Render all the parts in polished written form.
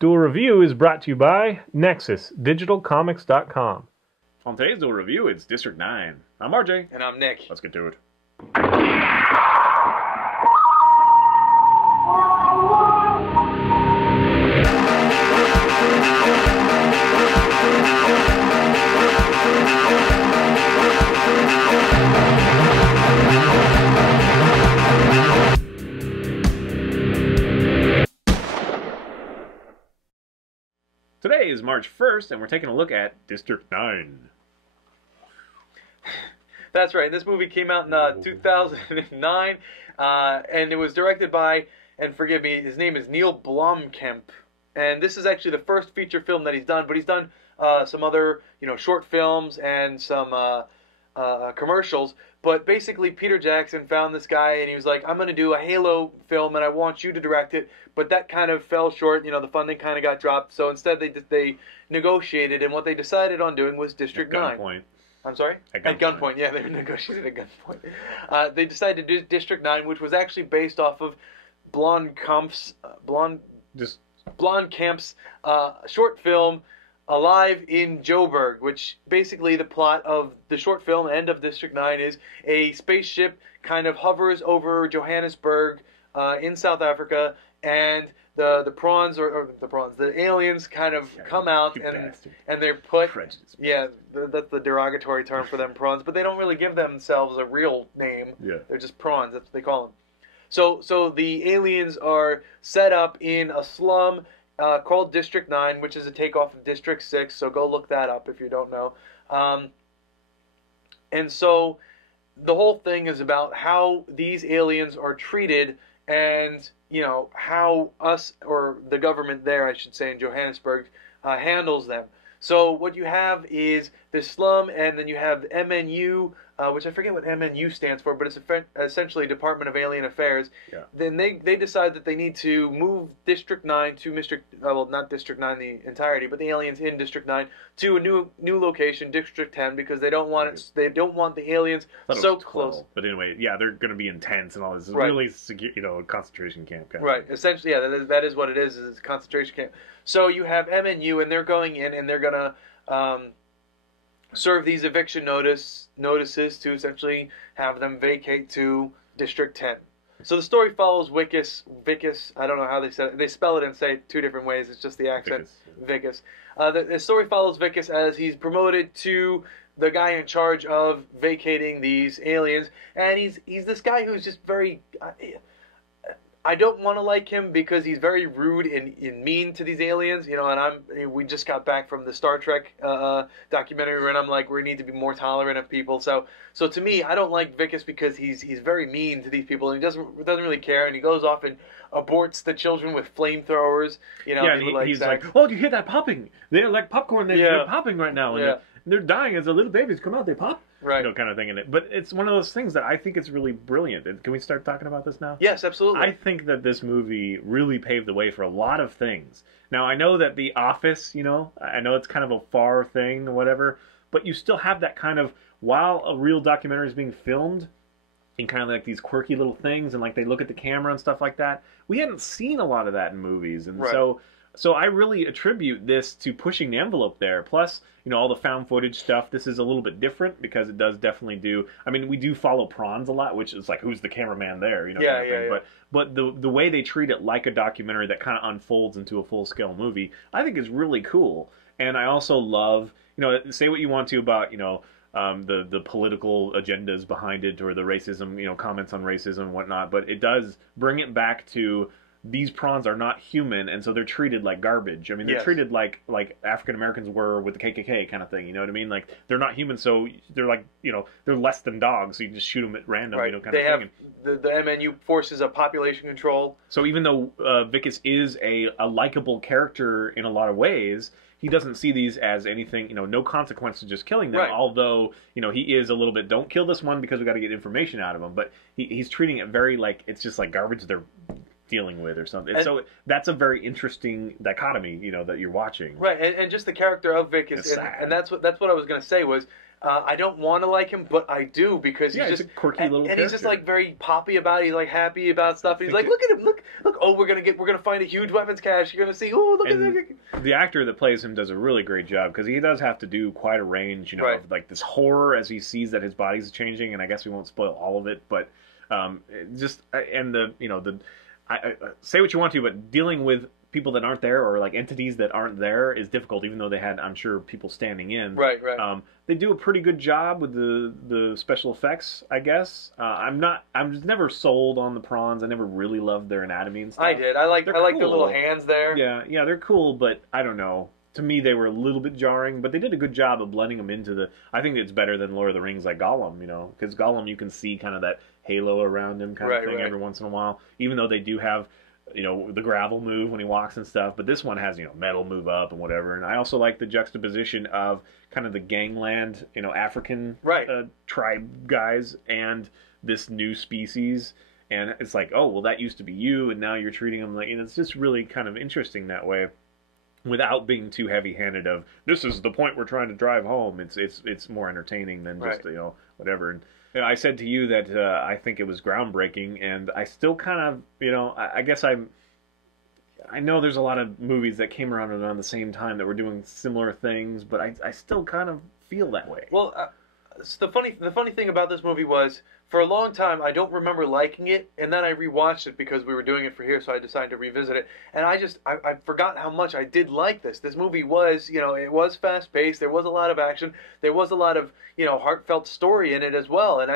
Duel Review is brought to you by Nexus, digitalcomics.com. On today's Duel Review, it's District 9. I'm RJ. And I'm Nick. Let's get to it. Today is March 1st, and we're taking a look at District 9. That's right. This movie came out in 2009, and it was directed by, and forgive me, his name is Neil Blomkamp. And this is actually the first feature film that he's done, but he's done some other, short films and some commercials. But basically, Peter Jackson found this guy, and he was like, I'm going to do a Halo film, and I want you to direct it. But that kind of fell short. The funding kind of got dropped. So instead, they negotiated, and what they decided on doing was District 9. Gunpoint. I'm sorry? At gunpoint. Yeah, they negotiated at gunpoint. They decided to do District 9, which was actually based off of Blomkamp's short film, Alive in Joburg, which basically the plot of the short film, end of District 9, is a spaceship kind of hovers over Johannesburg in South Africa, and the aliens kind of come out and they're put... Prejudice. Yeah, that's the derogatory term for them, prawns, but they don't really give themselves a real name. Yeah. They're just prawns, that's what they call them. So the aliens are set up in a slum called District 9, which is a takeoff of District 6, so go look that up if you don't know. And so the whole thing is about how these aliens are treated and, how us, or the government there, I should say, in Johannesburg, handles them. So what you have is this slum, and then you have MNU, which I forget what MNU stands for, but it's essentially Department of Alien Affairs. Yeah. Then they decide that they need to move District 9 to not District 9 the entirety, but the aliens in District 9 to a new location, District 10, because they don't want it. They don't want the aliens so close. But anyway, yeah, they're going to be intense and all this. It's right. Really secure, concentration camp. Right. Essentially, yeah, that is what it is. It's a concentration camp. So you have MNU, and they're going in, and they're going to serve these eviction notices to essentially have them vacate to District 10. So the story follows Vicus. I don't know how they said it. They spell it and say it two different ways. It's just the accent. Vicus. The story follows Vicus as he's promoted to the guy in charge of vacating these aliens, and he's this guy who's just very... I don't want to like him because he's very rude and mean to these aliens, and we just got back from the Star Trek documentary, and I'm like, we need to be more tolerant of people. So to me, I don't like Vicus because he's very mean to these people, and he doesn't really care, and he goes off and aborts the children with flamethrowers. Yeah, and he's like, oh, do you hear that popping? They're like popcorn. They're popping right now, and they're dying as the little babies come out. They pop. Right. Kind of thing in it. But it's one of those things that I think is really brilliant. Can we start talking about this now? Yes, absolutely. I think that this movie really paved the way for a lot of things. Now, I know that The Office, I know it's kind of a far thing or whatever, but you still have that kind of, while a real documentary is being filmed, and kind of like these quirky little things, and like they look at the camera and stuff like that, we hadn't seen a lot of that in movies. And So I really attribute this to pushing the envelope there. Plus, all the found footage stuff, this is a little bit different because it does definitely do... I mean, we do follow prawns a lot, which is like, who's the cameraman there? Kind of thing. But the way they treat it like a documentary that kind of unfolds into a full-scale movie, I think is really cool. And I also love, say what you want to about, the political agendas behind it or the racism, comments on racism and whatnot, but it does bring it back to... These prawns are not human, and so they're treated like garbage. I mean, they're treated like African Americans were with the KKK kind of thing. You know what I mean? Like, they're not human, so they're like, they're less than dogs. So you just shoot them at random, right. kind they of have, thing. The MNU forces a population control. So even though Vicus is a likable character in a lot of ways, he doesn't see these as anything, no consequence to just killing them. Right. Although, he is a little bit, don't kill this one because we got to get information out of him. But he's treating it very like it's just like garbage they're dealing with or something. And so that's a very interesting dichotomy, that you're watching. Right, and just the character of Vicus, and that's what I was going to say was, I don't want to like him, but I do because Yeah, he's he's just a quirky little and he's just character. like very poppy about it. He's like happy about stuff. He's like, look at him, look. Oh, we're gonna find a huge weapons cache. You're gonna see. Oh, look at that. The actor that plays him does a really great job because he does have to do quite a range, you know, Right. of like this horror as he sees that his body's changing, and I guess we won't spoil all of it, but just and the you know the say what you want to, but dealing with people that aren't there or like entities that aren't there is difficult, even though they had, I'm sure, people standing in. Right, right. They do a pretty good job with the special effects, I guess. I'm just never sold on the prawns. I never really loved their anatomy and stuff. I did. I like They're the cool. little hands there. Yeah, they're cool, but I don't know. To me, they were a little bit jarring, but they did a good job of blending them into the. I think it's better than Lord of the Rings, like Gollum, you know, because Gollum you can see kind of that halo around him kind of thing every once in a while, even though they do have, you know, the gravel move when he walks and stuff. But this one has, you know, metal move up and whatever. And I also like the juxtaposition of kind of the gangland, you know, African tribe guys and this new species. And it's like, oh, well, that used to be you, and now you're treating them like, and it's just really kind of interesting that way, without being too heavy-handed. Of this is the point we're trying to drive home. It's more entertaining than just you know, whatever. And you know, I said to you that I think it was groundbreaking, and I still kind of, you know, I guess I know there's a lot of movies that came around the same time that were doing similar things, but I still kind of feel that way. Well, the funny thing about this movie was, for a long time I don't remember liking it, and then I rewatched it because we were doing it for here, so I decided to revisit it, and I forgot how much I did like this. This movie was, you know, it was fast paced. There was a lot of action. There was a lot of, you know, heartfelt story in it as well, and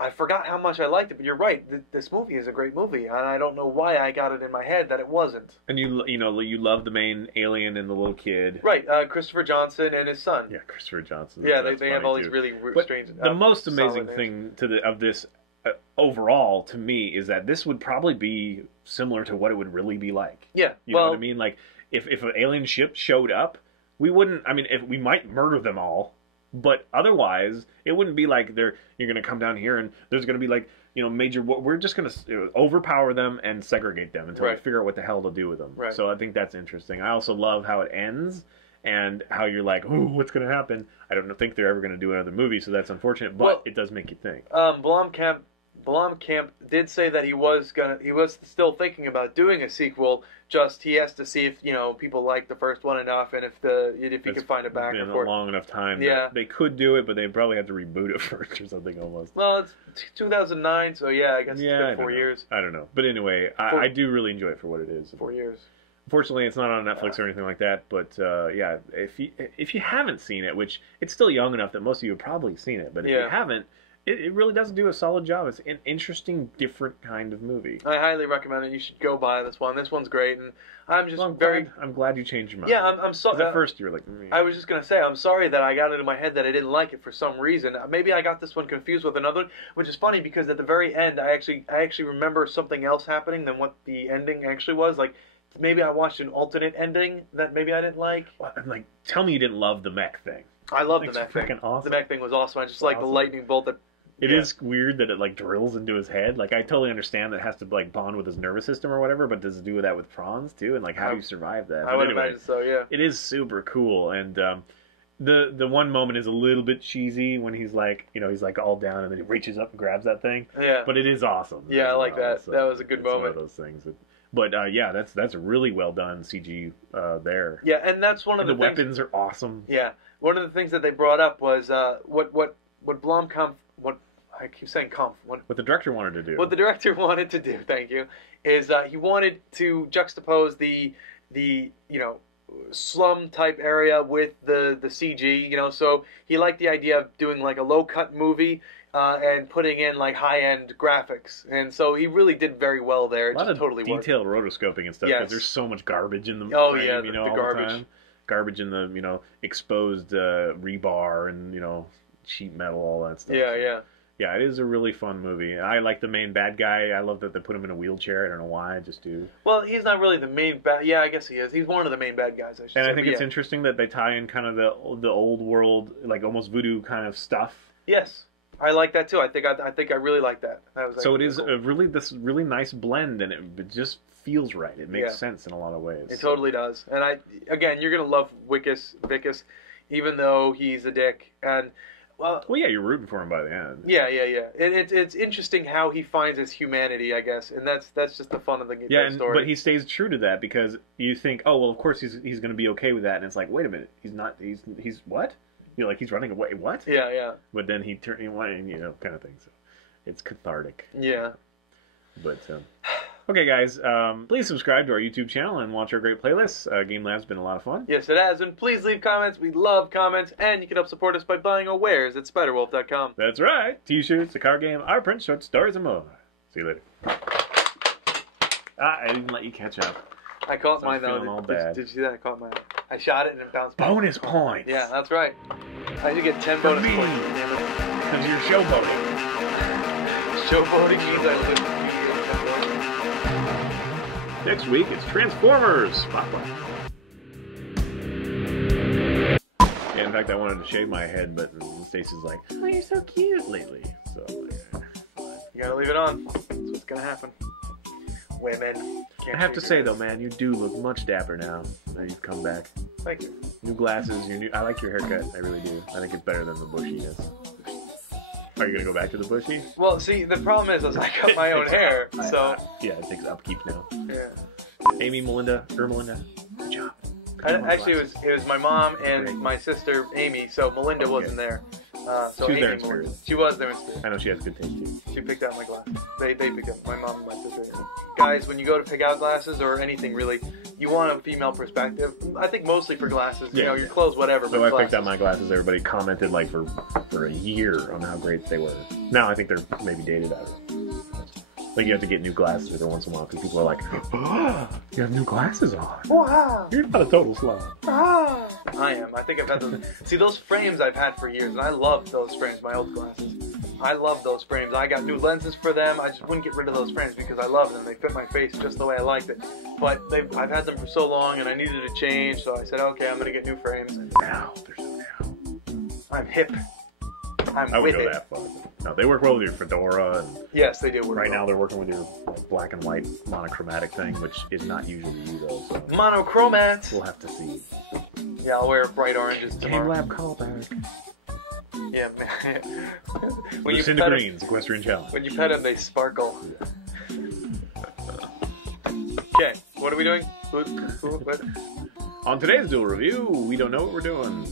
I forgot how much I liked it. But you're right, this movie is a great movie, and I don't know why I got it in my head that it wasn't. And you know you love the main alien and the little kid, right? Christopher Johnson and his son. Yeah, Christopher Johnson. Yeah, they have all these really strange. The most amazing thing of this overall to me is that this would probably be similar to what it would really be like. Yeah, you know what I mean. Like if an alien ship showed up, we wouldn't. I mean, if we might murder them all. But otherwise, it wouldn't be like you're going to come down here and there's going to be like, you know, major. We're just going to overpower them and segregate them until we figure out what the hell to do with them. Right. So I think that's interesting. I also love how it ends and how you're like, ooh, what's going to happen? I don't think they're ever going to do another movie, so that's unfortunate. But it does make you think. Blomkamp did say that he was still thinking about doing a sequel. Just he has to see if, you know, people like the first one enough, and if he could find a backer for it. A long enough time. Yeah, they could do it, but they probably have to reboot it first or something almost. Well, it's 2009, so yeah, I guess it's been 4 years. I don't know, but anyway, I do really enjoy it for what it is. 4 years. Unfortunately, it's not on Netflix or anything like that. But yeah, if you haven't seen it, which it's still young enough that most of you have probably seen it, but if you haven't. It really does do a solid job. It's an interesting, different kind of movie. I highly recommend it. You should go buy this one. This one's great, and I'm just I'm glad you changed your mind. Yeah, I'm sorry. At first, you were like, I was just gonna say, I'm sorry that I got it in my head that I didn't like it for some reason. Maybe I got this one confused with another, which is funny because at the very end, I actually remember something else happening than what the ending actually was. Like, maybe I watched an alternate ending that maybe I didn't like. Well, like, tell me you didn't love the mech thing. I love the mech thing. Awesome. The mech thing was awesome. I just like the lightning bolt that. It is weird that it like drills into his head. Like I totally understand that it has to like bond with his nervous system or whatever, but does it do that with prawns too? And like how do you survive that? I would imagine so. Yeah. It is super cool, and the one moment is a little bit cheesy when he's like, you know, he's like all down and then he reaches up and grabs that thing. Yeah. But it is awesome. Yeah, I like that. So that was a good moment. One of those things. But yeah, that's a really well done CG there. Yeah, and that's one of the weapons are awesome. Yeah, one of the things that they brought up was what Blomkamp I keep saying what the director wanted to do. What the director wanted to do, thank you, is he wanted to juxtapose the you know, slum type area with the CG, you know, so he liked the idea of doing like a low cut movie and putting in like high end graphics, and so he really did very well there. It a lot just of detailed rotoscoping and stuff because there's so much garbage in the frame, you know, all garbage. the time. Garbage in the, you know, exposed rebar and, you know, sheet metal, all that stuff. Yeah. Yeah, it is a really fun movie. I like the main bad guy. I love that they put him in a wheelchair. I don't know why, I just do. Well, he's not really the main bad. Yeah, I guess he is. He's one of the main bad guys, I should say. And I think it's interesting that they tie in kind of the old world, like almost voodoo kind of stuff. Yes, I like that too. I think I really like that. So it is this really nice blend, and it just feels right. It makes sense in a lot of ways. It totally does. And again, you're gonna love Vicus, even though he's a dick. And Well, Well, yeah, you're rooting for him by the end. yeah. It's interesting how he finds his humanity, I guess, and that's just the fun of the story. But he stays true to that because you think, oh well, of course he's going to be okay with that, and it's like, wait a minute, he's not. He's what? You're like, he's running away. What? Yeah. But then he turned, kind of thing. So it's cathartic. Yeah. But okay, guys, please subscribe to our YouTube channel and watch our great playlists. Game Lab's been a lot of fun. Yes, it has. And please leave comments. We love comments. And you can help support us by buying our wares at spiderwolf.com. That's right. T-shirts, a card game, our print, short stories, and more. See you later. I didn't let you catch up. I caught So mine, I'm though. feeling all bad. Did you see that? I caught mine. I shot it and it bounced back. Bonus points. Yeah, that's right. I should get 10 For bonus me. points. Because you're showboating. Showboating means I live with Next week, it's Transformers Spotlight. Yeah, in fact, I wanted to shave my head, but Stacy's like, "Oh, you're so cute lately." So You gotta leave it on. That's what's gonna happen. Women. I have to say though, man, you do look much dapper now that you've come back. Thank you. New glasses, I like your haircut. I really do. I think it's better than the bushiness. Are you gonna go back to the bushy? Well, see, the problem is I cut my own hair, so yeah, it takes upkeep now. yeah. Amy, Melinda, good job. Actually, it was my mom and my sister Amy, so Melinda wasn't there. So She was Amy there in spirit. She was there in spirit. I know she has good taste too. She picked out my glasses. They picked up my mom and my sister. Guys, when you go to pick out glasses or anything really, you want a female perspective. I think mostly for glasses. Yeah. Your clothes, whatever. So but I picked out my glasses. Everybody commented like for a year on how great they were. Now I think they're maybe dated out. Like you have to get new glasses every once in a while because people are like, oh, you have new glasses on. Wow. You're not a total slob. I am. I think I've had them. See, those frames I've had for years, and I loved those frames, my old glasses. I love those frames. I got new lenses for them. I just wouldn't get rid of those frames because I love them. They fit my face just the way I liked it. But I've had them for so long, and I needed to change, so I said, okay, I'm going to get new frames. And Now, there's no now. I'm hip. I would go that far. No, they work well with your fedora, and Yes, they do work right well. now they're working with your like, black and white monochromatic thing, which is not usually you though. So Monochromat. we'll have to see. Yeah, I'll wear bright oranges Game tomorrow. Lab callback. Yeah, man. when you Lucinda pet 'em- Green's Equestrian Challenge. When you pet them, they sparkle. Okay, what are we doing? What? On today's Duel review, we don't know what we're doing.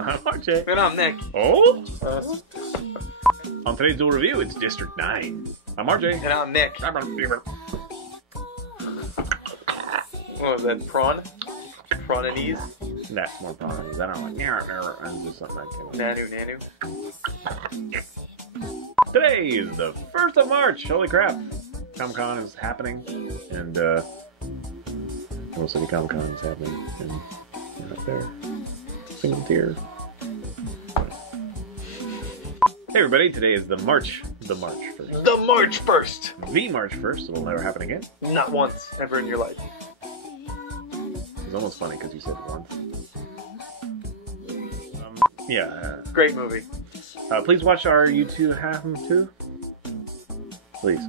I'm RJ. And I'm Nick. Oh? On today's Duel review, it's District 9. I'm RJ. And I'm Nick. What was that? Prawn? Prawnanese? That's more Polynese. I don't like it's just something I came up with. Nanu. Today is the 1st of March. Holy crap. Comic-Con is happening. And, Little City Comic-Con is happening. And we're up there. Singing tears. Hey everybody, today is the March 1st. The March 1st! The March 1st, will never happen again. Not once, ever in your life. It's almost funny because you said once. Yeah. Great movie. Please watch our YouTube half too. Please.